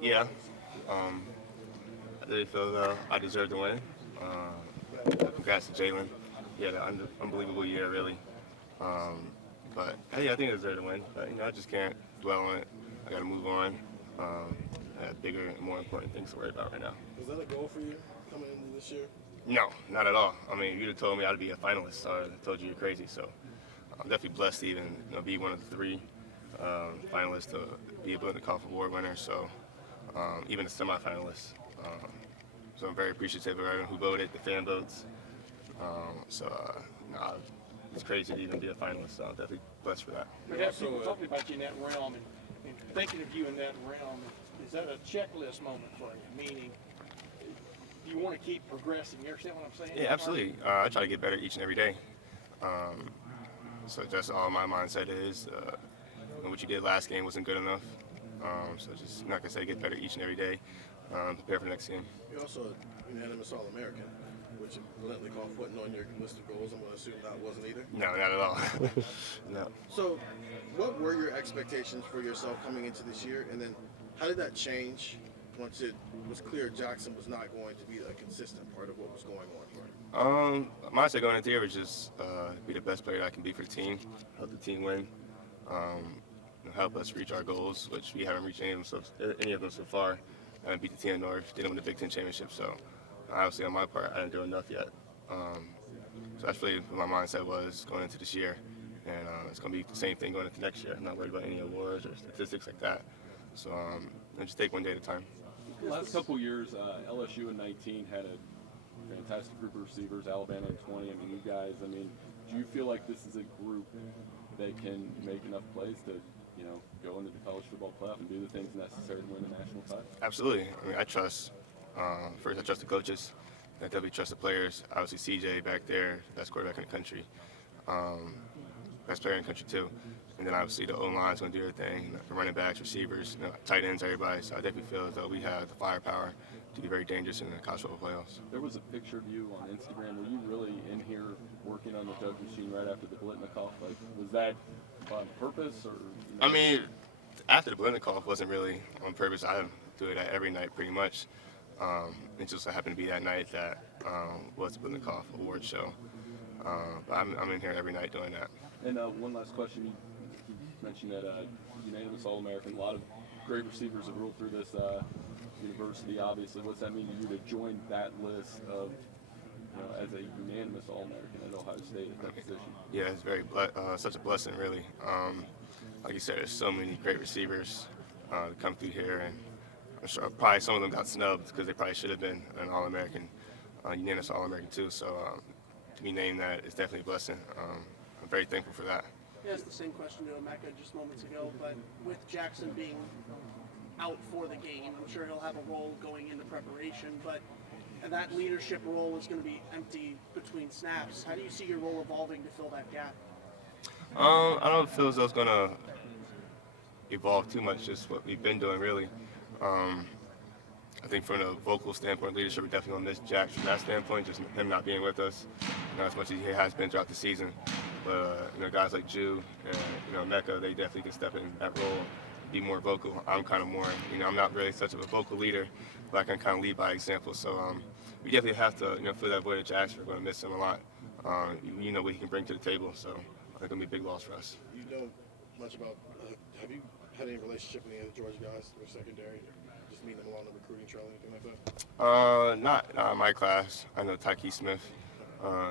Yeah. I really feel I deserve to win. Congrats to Jalen. He had an unbelievable year, really. Um, but yeah, I think I deserve to win. But I just can't dwell on it. I got to move on. I have bigger and more important things to worry about right now. Is that a goal for you coming into this year? No, not at all. I mean, if you'd have told me I'd be a finalist, I would have told you you're crazy. So I'm definitely blessed to even be one of the three finalists to be a Biletnikoff Award winner. So even a semifinalist. So I'm very appreciative of everyone who voted, the fan votes. Nah, it's crazy to even be a finalist. So I'm definitely blessed for that. We have people talking about you in that realm and thinking of you in that realm. Is that a checklist moment for you? Meaning, do you want to keep progressing? You understand what I'm saying? Yeah, absolutely. I try to get better each and every day. So that's all my mindset is. What you did last game wasn't good enough. So just, like I said, get better each and every day. Prepare for the next game. You're also a unanimous All-American, which Biletnikoff wasn't on your list of goals. I'm going to assume that wasn't either. No, not at all. No. So, what were your expectations for yourself coming into this year, and then how did that change once it was clear Jackson was not going to be a consistent part of what was going on here? My mindset going into the year was just be the best player I can be for the team, help the team win, help us reach our goals, which we haven't reached any of them so far. I haven't beat the team in North, didn't win the Big Ten championship, so obviously on my part I didn't do enough yet. So that's really what my mindset was going into this year, and it's going to be the same thing going into next year. I'm not worried about any awards or statistics like that. So just take one day at a time. The last couple years, LSU in 19 had a fantastic group of receivers, Alabama in 20. I mean, you guys, do you feel like this is a group that can make enough plays to, go into the college football playoff and do the things necessary to win the national title? Absolutely. I mean, I trust, first I trust the coaches. I definitely trust the players. Obviously, CJ back there, best quarterback in the country. Best player in the country, too. And then obviously the O-line is going to do everything, the running backs, receivers, tight ends, everybody. So I definitely feel as though we have the firepower to be very dangerous in the college football playoffs. There was a picture of you on Instagram. Were you really in here working on the jug machine right after the Biletnikoff? Like, was that on purpose or? I mean, after the Biletnikoff wasn't really on purpose. I do it every night pretty much. It just happened to be that night that was the Biletnikoff award show. But I'm in here every night doing that. And one last question. You mentioned that unanimous All-American, a lot of great receivers have rolled through this university, obviously. What's that mean to you to join that list of, as a unanimous All-American at Ohio State at that position? Yeah, it's such a blessing, really. Like you said, there's so many great receivers that come through here, and I'm sure probably some of them got snubbed because they probably should have been an All-American, unanimous All-American too. So to be named that is definitely a blessing. I'm very thankful for that. I asked the same question to Emeka just moments ago, but with Jackson being out for the game, I'm sure he'll have a role going into preparation, but that leadership role is going to be empty between snaps. How do you see your role evolving to fill that gap? I don't feel as though it's going to evolve too much, just what we've been doing, really. I think from the vocal standpoint, leadership, we're definitely going to miss Jack from that standpoint, just him not being with us, as much as he has been throughout the season. But, guys like Jew and, Mecca, they definitely can step in that role, be more vocal. I'm kind of more, I'm not really such of a vocal leader, but I can kind of lead by example. So we definitely have to, fill that void at Jackson. We're going to miss him a lot. You know what he can bring to the table, so I think it's going to be a big loss for us. You know much about, have you had any relationship with any of the Georgia guys or secondary? Just meeting them along the recruiting trail, anything like that? Not in my class. I know Tyke Smith.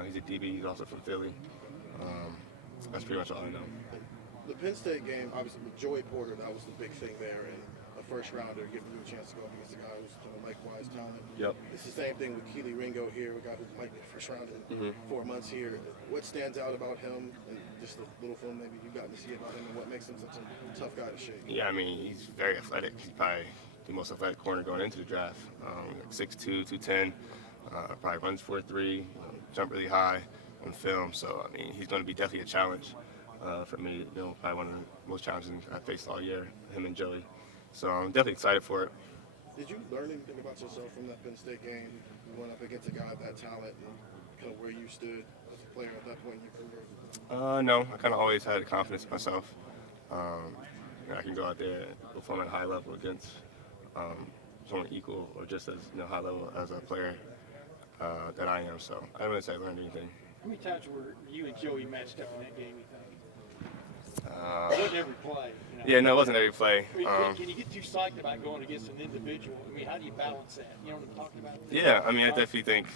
He's a DB. He's also from Philly. That's pretty much all I know. The Penn State game, obviously with Joey Porter, that was the big thing there, and a first rounder giving you a chance to go up against a guy who's likewise talented. Yep. It's the same thing with Keely Ringo here, a guy who might be a first rounder in 4 months here. What stands out about him, and just the little film maybe you've gotten to see about him, and what makes him such a tough guy to shake? Yeah, I mean, he's very athletic. He's probably the most athletic corner going into the draft. 6'2", 210, probably runs 4'3", jump really high on film. So, I mean, he's going to be definitely a challenge for me. Probably one of the most challenging I faced all year, him and Joey. So I'm definitely excited for it. Did you learn anything about yourself from that Penn State game? You went up against a guy of that talent and kind of where you stood as a player at that point in your career? No, I kind of always had confidence in myself. and I can go out there and perform at a high level against someone equal or just as high level as a player that I am. So I don't really say I learned anything. How many times were you and Joey matched up in that game, you think? It wasn't every play. Yeah, no, it wasn't every play. I mean, can you get too psyched about going against an individual? I mean, how do you balance that? You know what I'm talking about? Yeah, I mean, I definitely think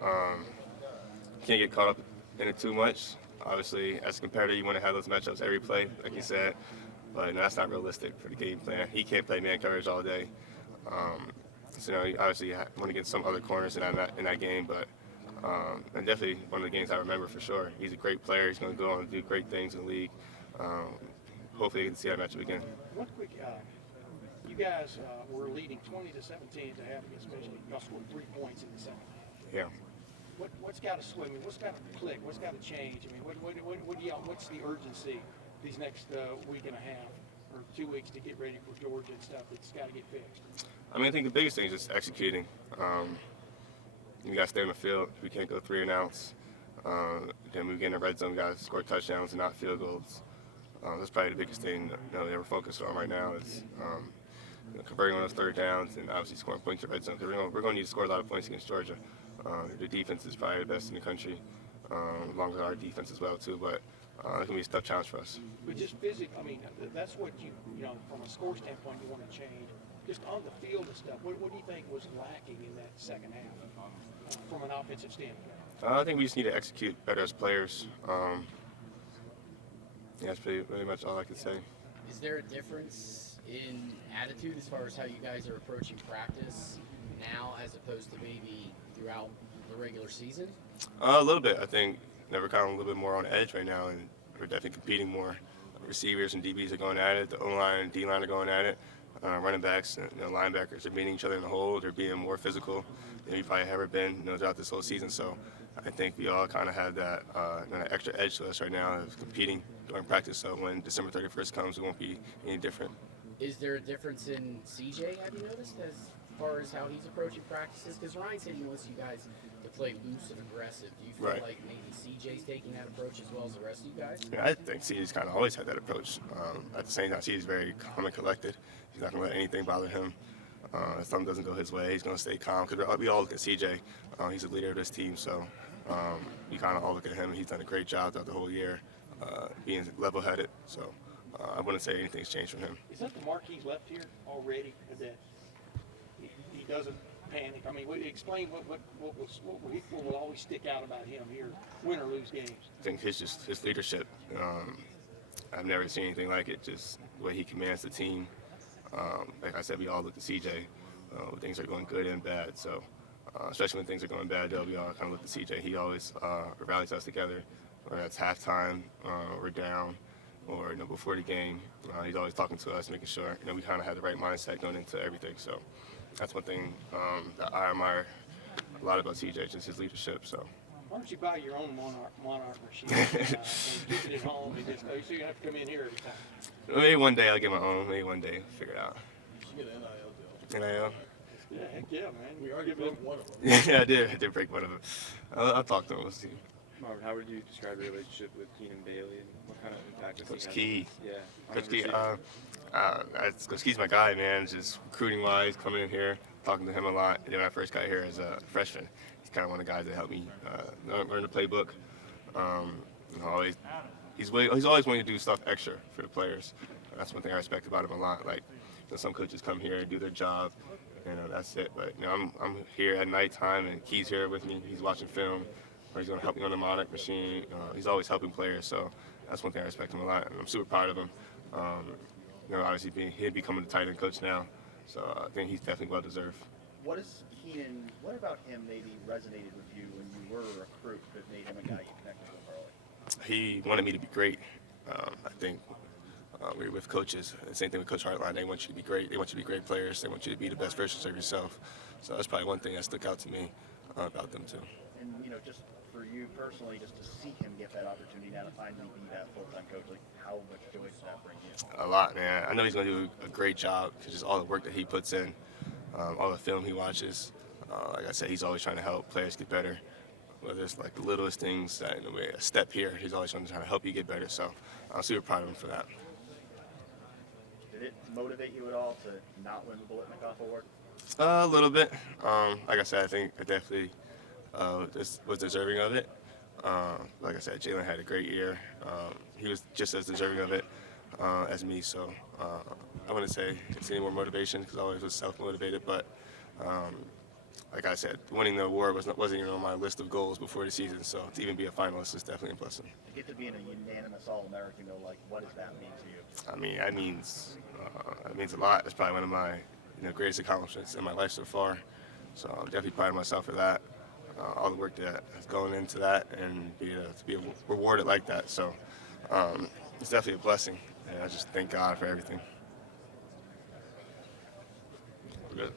can't get caught up in it too much. Obviously, as a competitor, you want to have those matchups every play, like you said, but that's not realistic for the game plan. He can't play man coverage all day. So, obviously, you want to get some other corners in that game, but and definitely one of the games I remember for sure. He's a great player. He's going to go on and do great things in the league. Hopefully, you can see that matchup again. One quick, you guys were leading 20-17 at the half against Michigan. Y'all scored 3 points in the second half. Yeah. What's got to swim? What's got to click? What's got to change? I mean, what's the urgency these next week and a half or 2 weeks to get ready for Georgia and stuff that's got to get fixed? I mean, I think the biggest thing is just executing. You got to stay on the field. We can't go 3 and outs. Then we get in the red zone. We got to score touchdowns and not field goals. That's probably the biggest thing that we're focused on right now is converting on those third downs and obviously scoring points in the red zone. Because we're going to need to score a lot of points against Georgia. The defense is probably the best in the country, along with our defense as well too. But it's going to be a tough challenge for us. But just physically, I mean, that's what you from a score standpoint, you want to change. Just on the field and stuff, what do you think was lacking in that second half from an offensive standpoint? I think we just need to execute better as players. That's pretty much all I can say. Is there a difference in attitude as far as how you guys are approaching practice now as opposed to maybe throughout the regular season? A little bit. I think we're kind of a little bit more on edge right now, and we're definitely competing more. Receivers and DBs are going at it. The O-line and D-line are going at it. Running backs and linebackers are meeting each other in the hole. They're being more physical than we probably ever been throughout this whole season. So I think we all kind of have that extra edge to us right now of competing during practice. So when December 31st comes, it won't be any different. Is there a difference in CJ, have you noticed, as far as how he's approaching practices? Because Ryan said he wants you guys to play loose and aggressive. Do you feel like maybe CJ's taking that approach as well as the rest of you guys? Yeah, I think CJ's kind of always had that approach. At the same time, CJ's very calm and collected. He's not going to let anything bother him. If something doesn't go his way, he's going to stay calm. Because we all look at CJ. He's the leader of this team, so we kind of all look at him. He's done a great job throughout the whole year, being level-headed. So I wouldn't say anything's changed from him. Is that the mark he's left here already? That he doesn't panic? I mean, explain what will always stick out about him here, win or lose games. I think his leadership. I've never seen anything like it. Just the way he commands the team. Like I said, we all look at CJ when things are going good and bad. So, especially when things are going bad, we all kind of look at CJ. He always rallies us together, whether that's halftime, we're down, or before the game. He's always talking to us, making sure we kind of have the right mindset going into everything. So, that's one thing that I admire a lot about CJ, just his leadership. So. Why don't you buy your own Monarch machine and keep it at home? And just, so you don't have to come in here every time. Maybe one day I'll get my own. Maybe one day, figure it out. You get an NIL deal. NIL? Yeah, heck yeah, man. We already broke one of them. Yeah, I did break one of them. I'll talk to him. We'll see. Marvin, how would you describe your relationship with Keenan Bailey, and what kind of impact does Coach he Key. have? Yeah. Coach Key, Coach Key's my guy, man. Just recruiting-wise, coming in here, talking to him a lot. And then when I first got here as a freshman, he's kind of one of the guys that helped me learn the playbook. He's always wanting to do stuff extra for the players. That's one thing I respect about him a lot. Like, some coaches come here and do their job, and that's it. But I'm here at nighttime, and Key's here with me. He's watching film, or he's going to help me on the Monarch machine. He's always helping players, so that's one thing I respect him a lot, and I'm super proud of him. Obviously he'll becoming the tight end coach now, so I think he's definitely well deserved. What about him maybe resonated with you when you were a recruit that made him a guy you connected with early? He wanted me to be great. I think we were with coaches. The same thing with Coach Hartline. They want you to be great. They want you to be great players. They want you to be the best versions of yourself. So that's probably one thing that stuck out to me about them too. And just for you personally, just to see him get that opportunity now to finally be that full-time coach, like how much joy does that bring you? A lot, man. I know he's going to do a great job because just all the work that he puts in, all the film he watches. Like I said, he's always trying to help players get better. Whether it's like the littlest things, that in a way, a step here, he's always trying to help you get better. So I'm super proud of him for that. Did it motivate you at all to not win the Biletnikoff award? A little bit. Like I said, I think I definitely was deserving of it. Like I said, Jalen had a great year. He was just as deserving of it as me. So I wouldn't say it's any more motivation because I always was self-motivated. But like I said, winning the award wasn't even on my list of goals before the season. So to even be a finalist is definitely a blessing. To get to being a unanimous All-American, though, like, what does that mean to you? I mean, that means a lot. It's probably one of my greatest accomplishments in my life so far. So I'm definitely proud of myself for that. All the work that is going into that and to be rewarded like that. So it's definitely a blessing. And I just thank God for everything. We're good.